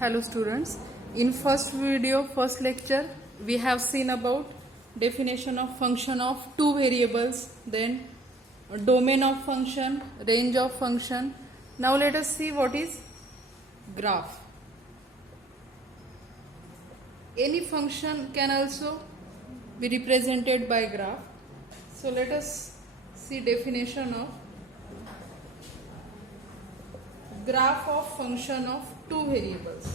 Hello students, in first lecture we have seen about definition of function of two variables, then domain of function, range of function. Now let us see what is graph. Any function can also be represented by graph. So let us see definition of graph of function of two variables.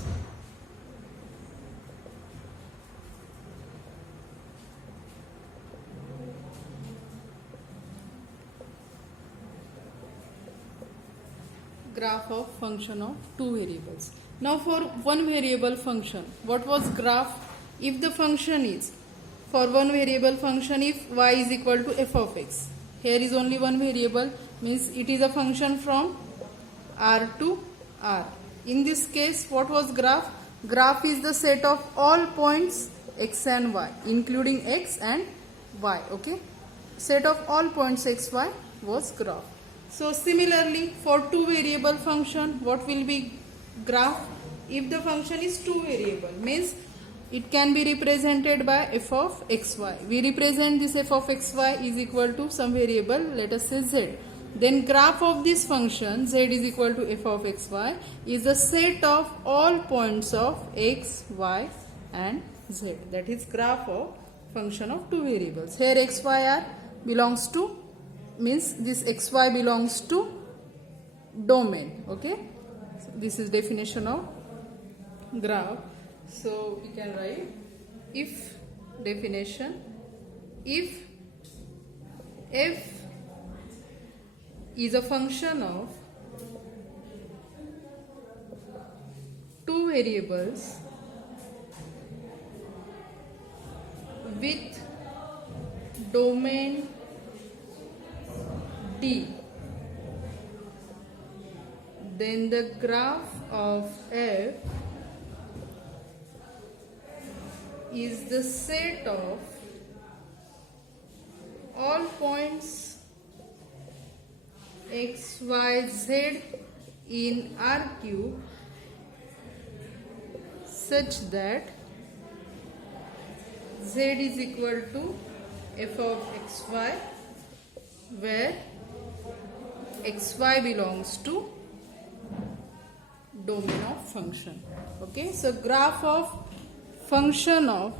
Graph of function of two variables. Now for one variable function, what was graph? If the function is for one variable function, if y is equal to f of x, here is only one variable, means it is a function from R to R. In this case, what was graph? Graph is the set of all points x and y, including x and y. Okay, set of all points x, y was graph. So similarly, for two variable function, what will be graph? If the function is two variable, means it can be represented by f of xy. We represent this f of xy is equal to some variable, let us say z. Then graph of this function z is equal to f of xy is the set of all points of x, y and z. That is graph of function of two variables. Here x, y are belongs to, means this x, y belongs to domain. Okay, so this is definition of graph. So we can write if definition, if f is a function of two variables with domain D, then the graph of f is the set of all points x, y, z in R cube such that z is equal to f of xy, where xy belongs to domain of function. Okay, so graph of function of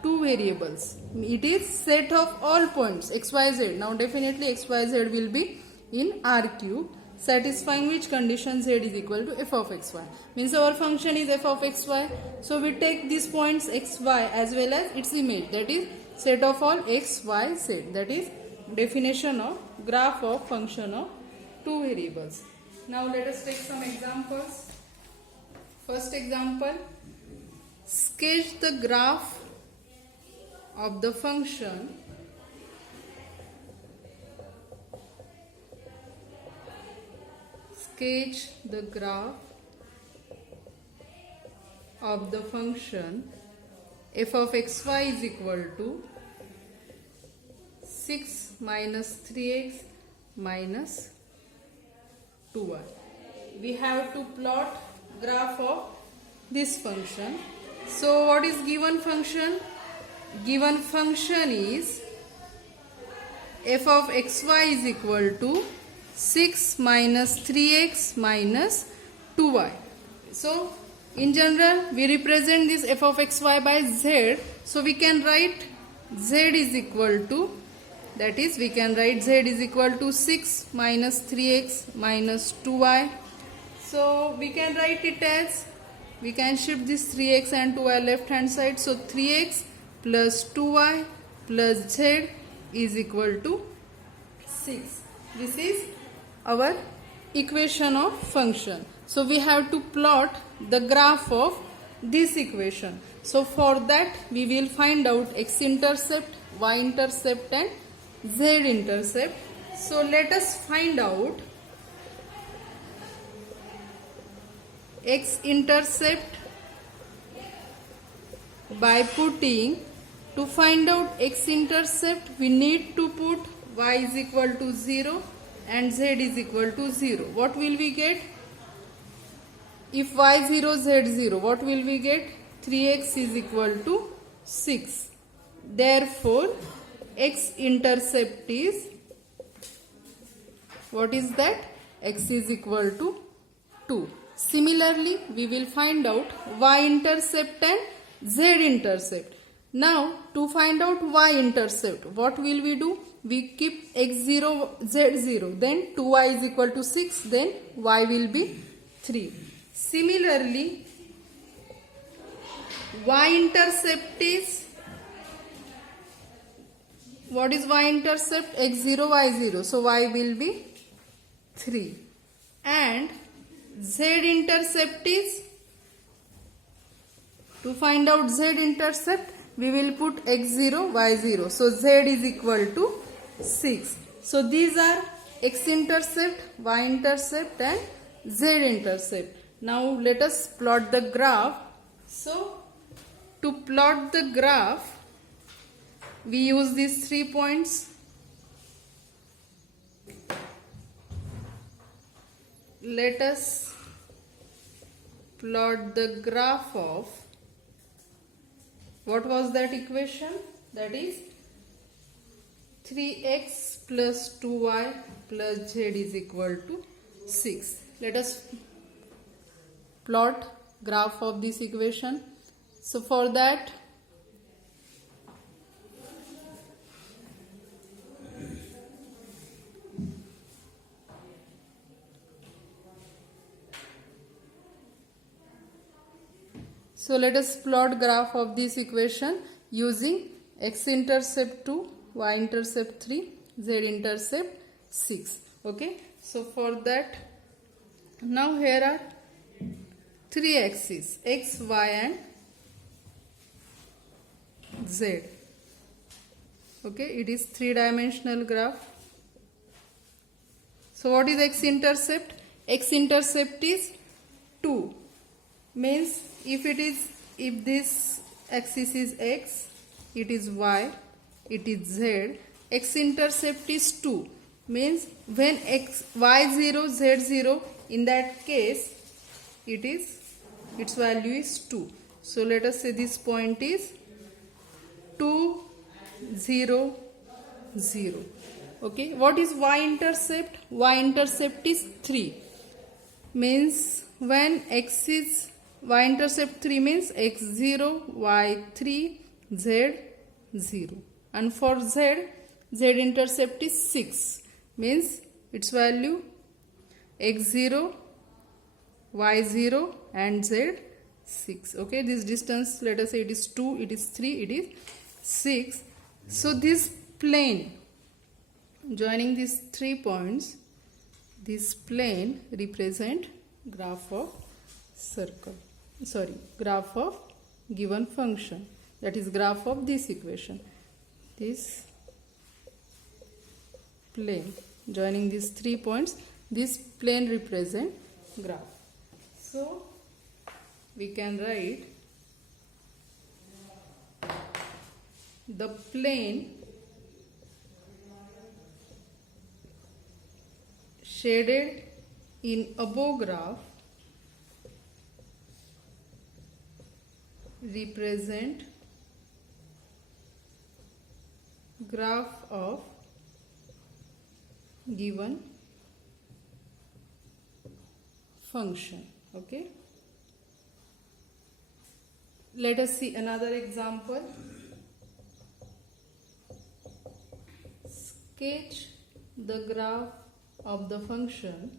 two variables, it is set of all points x, y, z. Now definitely x, y, z will be in R cube, satisfying which condition z is equal to f of xy. Means our function is f of xy. So we take these points x, y as well as its image, that is set of all x, y, z. That is definition of graph of function of two variables. Now let us take some examples. First example, sketch the graph of the function of the function f of xy is equal to 6 minus 3x minus 2y. We have to plot graph of this function. So what is given function? Given function is f of xy is equal to 6 minus 3x minus 2y. So in general we represent this f of xy by z. So we can write z is equal to, that is we can write z is equal to 6 minus 3x minus 2y. So we can write it as, we can shift this 3x and 2y left hand side. So 3x plus 2y plus z is equal to 6. This is our equation of function. So we have to plot the graph of this equation. So for that we will find out x-intercept, y-intercept and z-intercept. So let us find out x-intercept by putting, to find out x-intercept we need to put y is equal to 0 and z is equal to 0. What will we get? if y0 z0, what will we get? 3x is equal to 6. Therefore, x intercept is, what is that? X is equal to 2. Similarly, we will find out y-intercept and z-intercept. Now, to find out y-intercept, what will we do? We keep x0, z0, then 2y is equal to 6, then y will be 3. Similarly, y-intercept is, what is y-intercept? x0, y0, so y will be 3. And z-intercept is, to find out z-intercept, we will put x0, y0. So z is equal to 6. So these are x-intercept, y-intercept and z-intercept. Now let us plot the graph. So to plot the graph, we use these 3 points. Let us plot the graph of, what was that equation? That is 3x plus 2y plus z is equal to 6. Let us plot graph of this equation. So for that, let us plot graph of this equation using x-intercept 2, y-intercept 3, z-intercept 6. Okay. So for that, now here are 3 axes, x, y and z. Okay. It is 3-dimensional graph. So what is x-intercept? X-intercept is 2. Means if this axis is x, it is y, it is z, x-intercept is 2. Means when y0, z0, in that case, its value is 2. So let us say this point is 2, 0, 0. Okay. What is y-intercept? Y-intercept is 3. Means when y-intercept 3 means x0, y3, z0. And for z-intercept is 6. Means its value x0, y0 and z6. Okay, this distance, let us say it is 2, it is 3, it is 6. So this plane joining these 3 points, this plane represent graph of graph of given function, that is graph of this equation. This plane joining these 3 points, this plane represent graph. So we can write the plane shaded in above graph represent graph of given function. Okay. Let us see another example. Sketch the graph of the function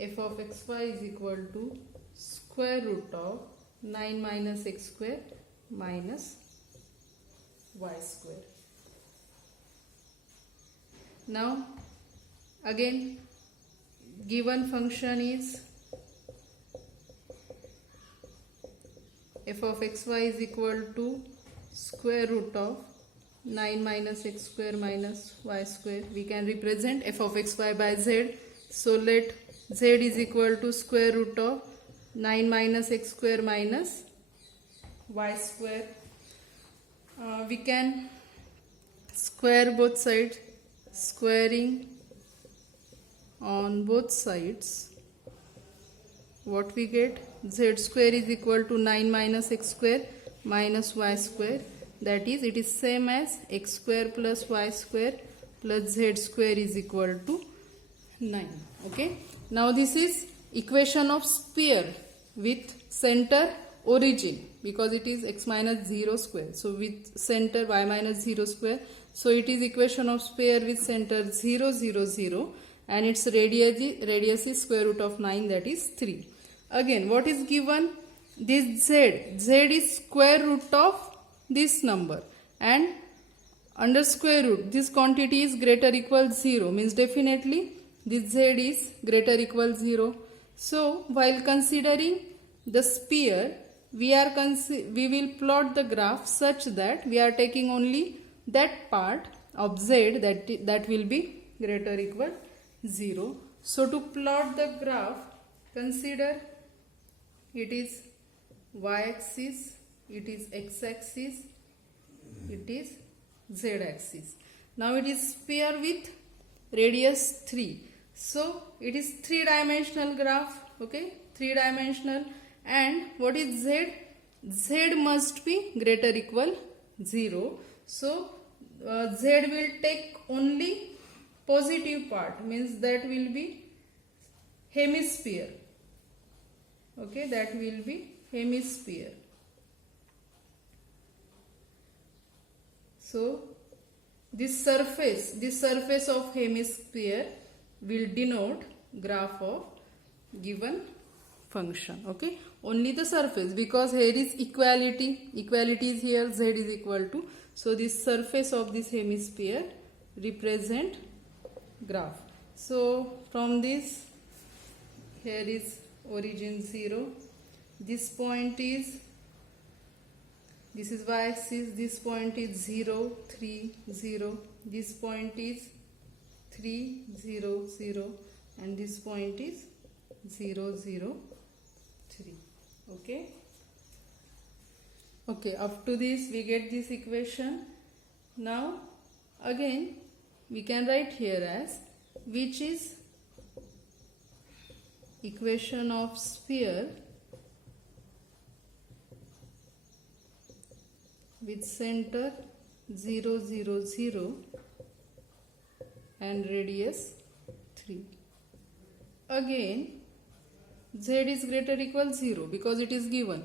f of xy is equal to square root of 9 minus x square minus y square. Now again, given function is f of xy is equal to square root of 9 minus x square minus y square. We can represent f of xy by z. So let z is equal to square root of 9 minus x square minus y square. We can square both sides. squaring on both sides, what we get? Z square is equal to 9 minus x square minus y square. That is, it is same as x square plus y square plus z square is equal to 9. Okay. Now this is equation of sphere with center origin, because it is x minus 0 square. So with center y minus 0 square. So it is equation of sphere with center 0, 0, 0 and its radius is square root of 9, that is 3. Again, what is given? This z is square root of this number, and under square root this quantity is greater equal 0, means definitely this z is greater equal 0. So while considering the sphere, we will plot the graph such that we are taking only that part of z that will be greater equal 0. So to plot the graph, consider it is y-axis, it is x-axis, it is z-axis. Now it is sphere with radius 3. So it is 3-dimensional graph. Okay, 3-dimensional. And what is z? Z must be greater equal 0. So z will take only positive part, means that will be hemisphere. Okay, that will be hemisphere. So this surface of hemisphere will denote graph of given function. Okay, only the surface, because here is equality is here, z is equal to. So this surface of this hemisphere represent graph. So from this, here is origin 0, this point is, this is y-axis, this point is 0, 3, 0, this point is 3, 0, 0 and this point is 0, 0, 3. Okay, up to this we get this equation. Now again we can write here as, which is equation of sphere with center 0, 0, 0 and radius 3. Again z is greater equal 0, because it is given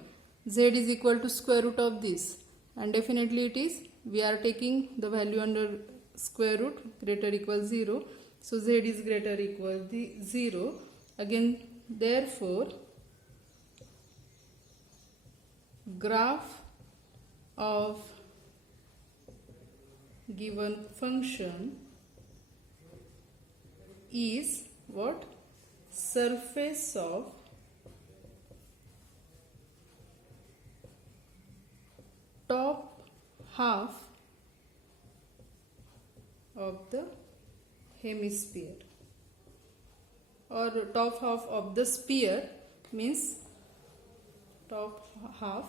z is equal to square root of this, and definitely it is, we are taking the value under square root greater equal 0. So z is greater equal 0. Again, therefore graph of given function is what? Surface of top half of the hemisphere, or top half of the sphere, means top half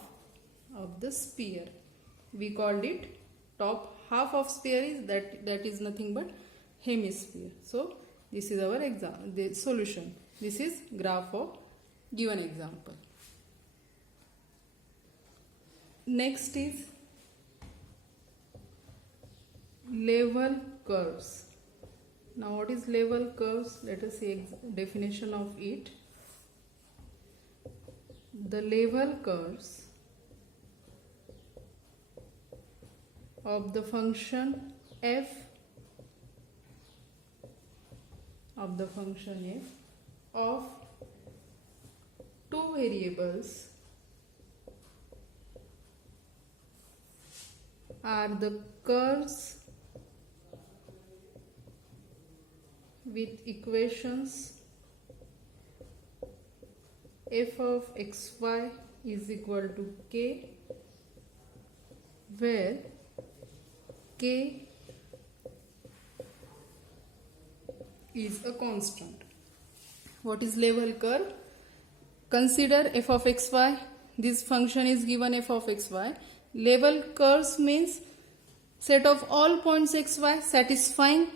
of the sphere. We called it top half of sphere is that is nothing but hemisphere. So this is our the solution. This is graph of given example. Next is level curves. Now what is level curves? Let us see definition of it. The level curves of the function f of two variables are the curves with equations f of xy is equal to k, where k is a constant. What is level curve? Consider f of xy. This function is given f of xy. Level curves means set of all points xy satisfying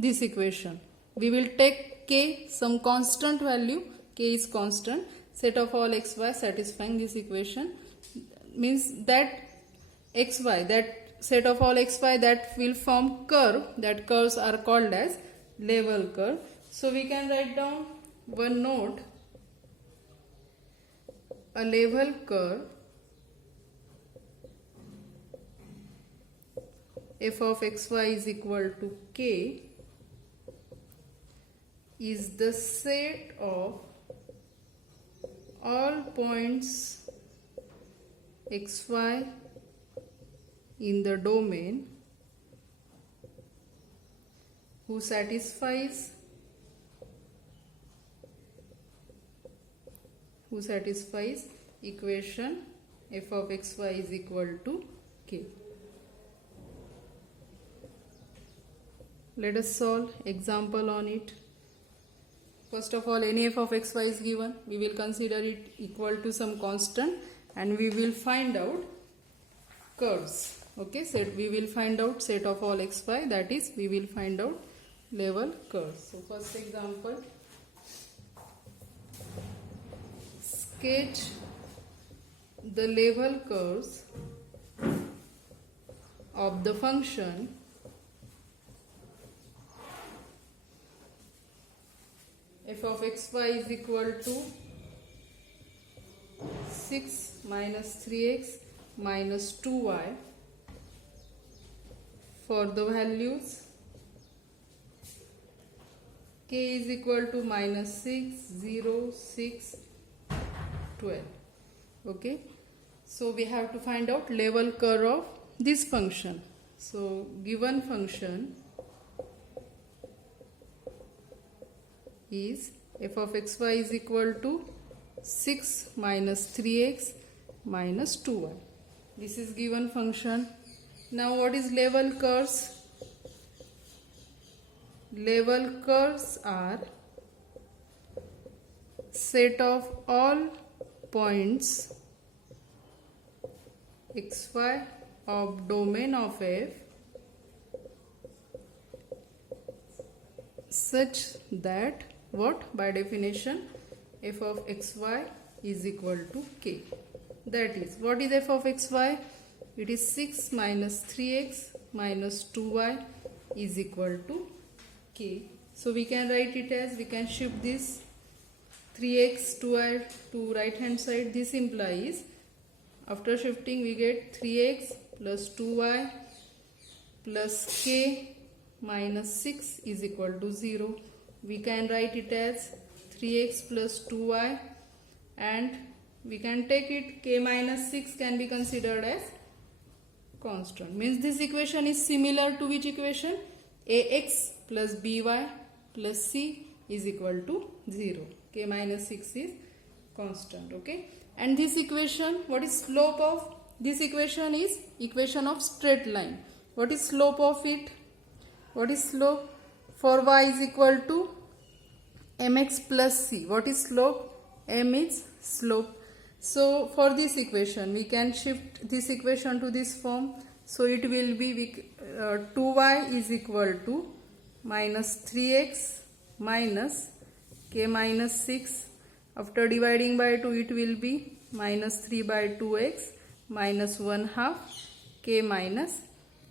this equation. We will take k some constant value, k is constant, set of all xy satisfying this equation, means that xy, that set of all xy that will form curve, that curves are called as level curve. So we can write down one note, a level curve f of xy is equal to k is the set of all points xy in the domain who satisfies equation f of xy is equal to k. Let us solve example on it. First of all, any f of xy is given. We will consider it equal to some constant and we will find out curves. Okay, so we will find out set of all xy, that is we will find out level curves. So first example, sketch the level curves of the function f of xy is equal to 6 minus 3x minus 2y for the values k is equal to minus 6, 0, 6, 12. Okay, so we have to find out level curve of this function. So given function is f of xy is equal to 6 minus 3x minus 2y. This is given function. Now what is level curves? Level curves are set of all points xy of domain of f such that what? By definition f of xy is equal to k. That is, what is f of xy? It is 6 minus 3x minus 2y is equal to k. So we can write it as, we can shift this 3x 2y to right hand side. This implies after shifting we get 3x plus 2y plus k minus 6 is equal to 0. We can write it as 3x plus 2y and we can take it k minus 6 can be considered as constant. Means this equation is similar to which equation? Ax plus by plus c is equal to 0. K minus 6 is constant. Okay. And this equation, what is slope of this equation? Is equation of straight line. What is slope of it? What is slope? For y is equal to mx plus c. What is slope? M is slope. So for this equation we can shift this equation to this form. So it will be 2y is equal to minus 3x minus k minus 6. After dividing by 2 it will be minus 3 by 2x minus 1/2 k minus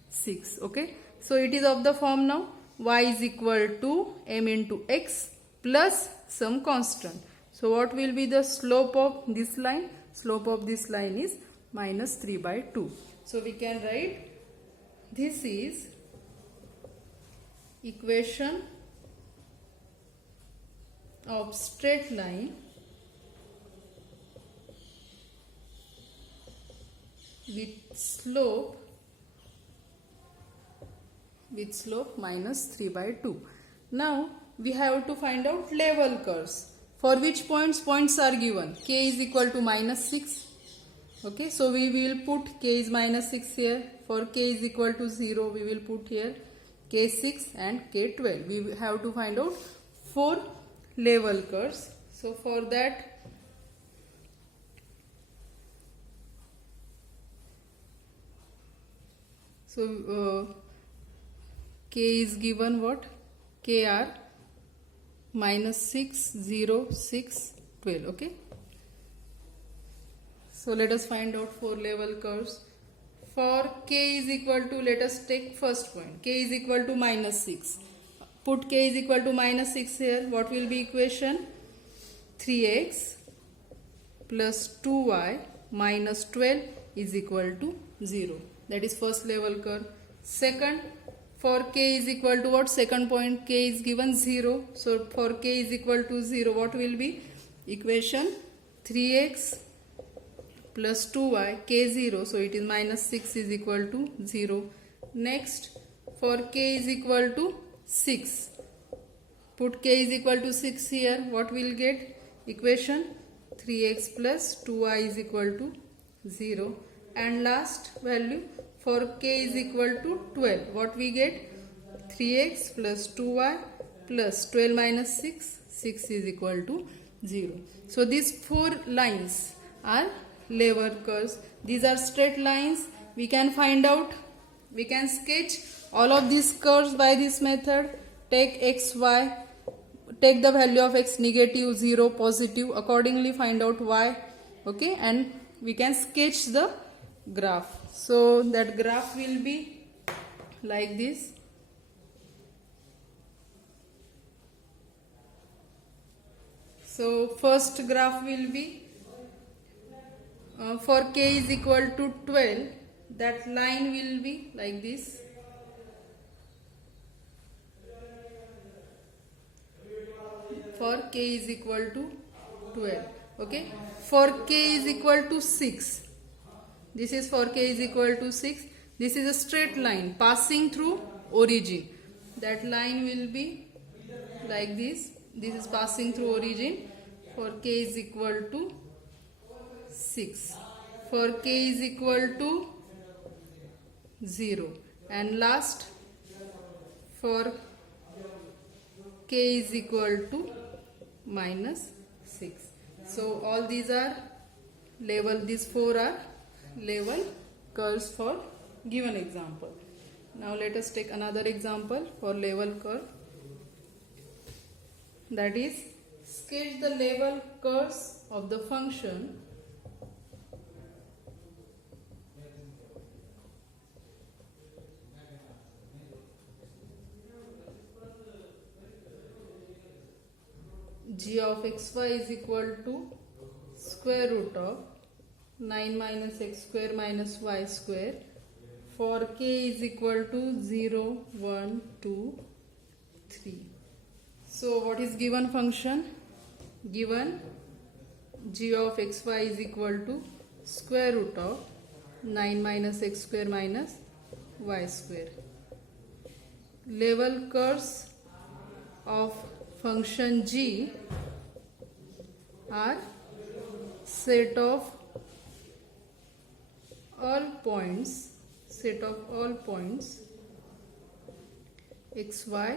6. Okay. So it is of the form now y is equal to m into x plus some constant. So what will be the slope of this line? Slope of this line is minus 3 by 2. So we can write this is equation of straight line with slope minus 3 by 2. Now we have to find out level curves. For which points are given? K is equal to minus 6. Okay, so we will put k is minus 6 here. For k is equal to 0, we will put here k6 and k12. We have to find out 4 level curves. So for that, k is given what? k are minus 6, 0, 6, 12. Okay. So let us find out 4 level curves. For k is equal to, let us take first point, k is equal to minus 6. Put k is equal to minus 6 here. What will be equation? 3x plus 2y minus 12 is equal to 0. That is first level curve. Second, for k is equal to what? Second point, k is given 0. So for k is equal to 0, what will be? Equation 3x plus 2y, k 0. So it is minus 6 is equal to 0. Next, for k is equal to 6. Put k is equal to 6 here. What will get? Equation 3x plus 2y is equal to 0. And last value, for k is equal to 12. What we get? 3x plus 2y plus 12 minus 6. 6 is equal to 0. So these 4 lines are level curves. These are straight lines. We can find out, we can sketch all of these curves by this method. Take x, y, take the value of x negative, 0, positive, accordingly find out y. Okay, and we can sketch the graph. So that graph will be like this. So first graph will be for k is equal to 12, that line will be like this. For k is equal to 12. Okay. For k is equal to 6. This is for k is equal to 6. This is a straight line passing through origin. That line will be like this. This is passing through origin. For k is equal to 6. For k is equal to 0. And last, for k is equal to minus 6. So all these are level, these 4 are level curves for given example. Now let us take another example for level curve. That is, sketch the level curves of the function g of xy is equal to square root of 9 minus x square minus y square for k is equal to 0, 1, 2, 3. So what is given function? Given g of xy is equal to square root of 9 minus x square minus y square. Level curves of function g are set of all points xy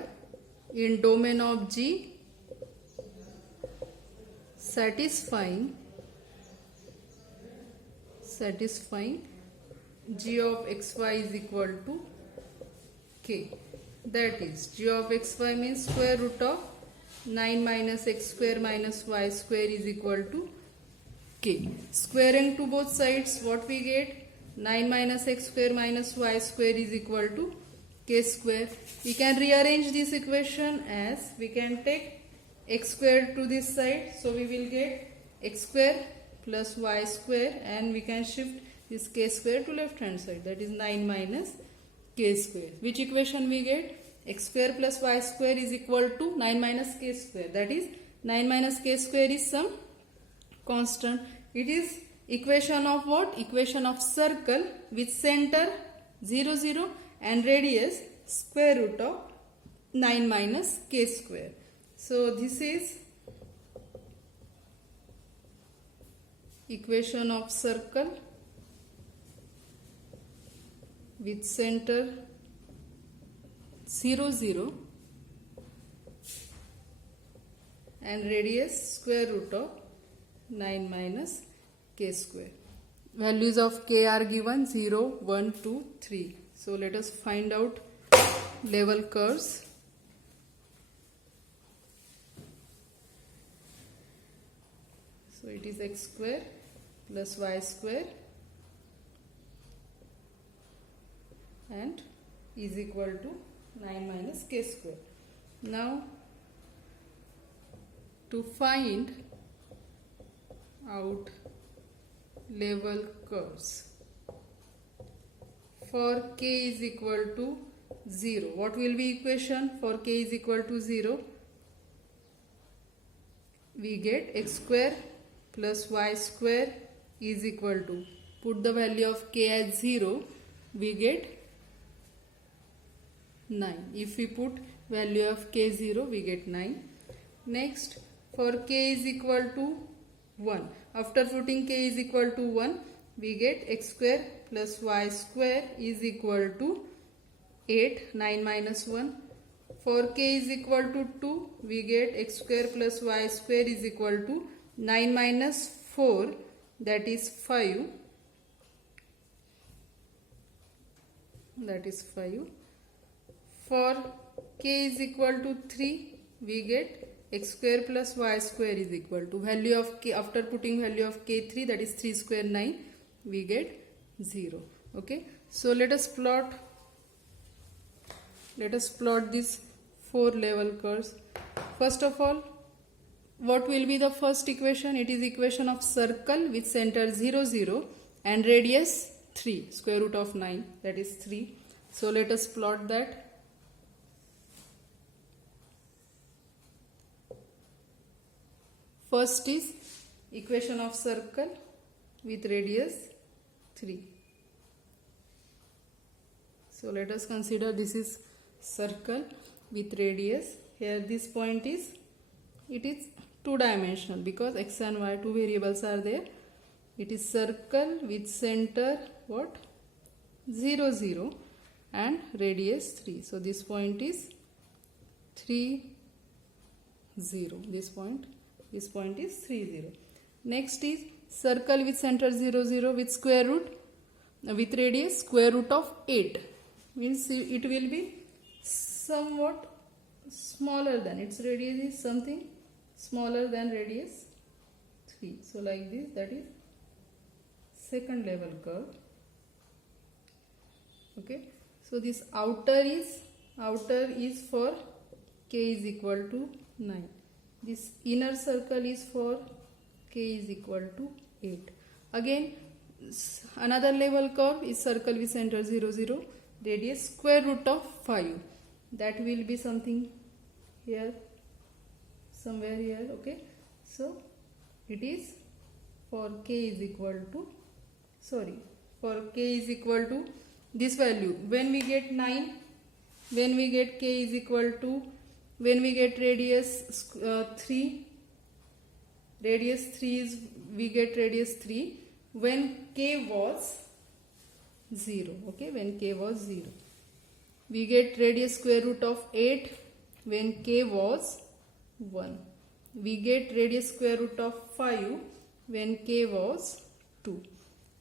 in domain of g satisfying g of xy is equal to k. That is, g of xy means square root of 9 minus x square minus y square is equal to k. Squaring to both sides, what we get? 9 minus x square minus y square is equal to k square. We can rearrange this equation as, we can take x square to this side, so we will get x square plus y square, and we can shift this k square to left hand side, that is 9 minus k square. Which equation we get? X square plus y square is equal to 9 minus k square, that is 9 minus k square is some constant. It is equation of what? Equation of circle with center 0, 0 and radius square root of 9 minus k square. So this is equation of circle with center 0, 0 and radius square root of 9 minus k square. Values of k are given 0, 1, 2, 3. So let us find out level curves. So it is x square plus y square and is equal to 9 minus k square. Now to find out level curves for k is equal to 0. What will be equation for k is equal to 0? We get x square plus y square is equal to, put the value of k as 0, we get 9. If we put value of k 0, we get 9. Next, for k is equal to 1. After putting k is equal to 1, we get x square plus y square is equal to 8, 9 minus 1. For k is equal to 2, we get x square plus y square is equal to 9 minus 4, that is 5. That is 5. For k is equal to 3, we get x square plus y square is equal to value of k, after putting value of k 3, that is 3 square 9, we get 0. Okay, so let us plot these 4 level curves. First of all, what will be the first equation? It is equation of circle with center 0 0 and radius 3, square root of 9, that is 3. So let us plot that. First is equation of circle with radius 3. So let us consider this is circle with radius. Here this point is, it is 2-dimensional because x and y, 2 variables are there. It is circle with center what? 0 0 and radius 3. So this point is 3 0. This point is 3 0. Next is circle with center 0 0 with square root, with radius square root of 8. Means it will be somewhat smaller than, its radius is something smaller than radius 3. So like this, that is second level curve. Okay, so this outer is for k is equal to 9. This inner circle is for k is equal to 8. Again, another level curve is circle with center 0 0, radius square root of 5. That will be something here, somewhere here. Okay, so it is for k is equal to, for k is equal to this value. When we get 9, when we get k is equal to, when we get radius 3, radius 3 is, we get radius 3 when k was 0. Okay, when k was 0. We get radius square root of 8 when k was 1. We get radius square root of 5 when k was 2.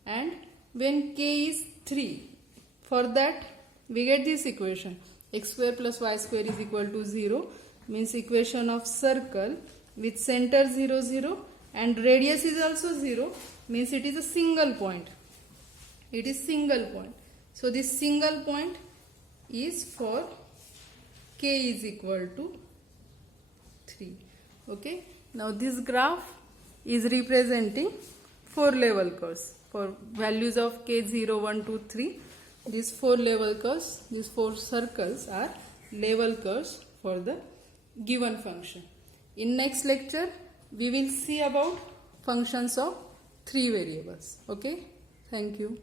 And when k is 3, for that we get this equation, x square plus y square is equal to 0, means equation of circle with center 0 0 and radius is also 0, means it is a single point. It is single point. So this single point is for k is equal to 3. Okay, now this graph is representing 4 level curves for values of k 0 1 2 3. These 4 level curves, these 4 circles are level curves for the given function. In next lecture, we will see about functions of 3 variables. Okay, thank you.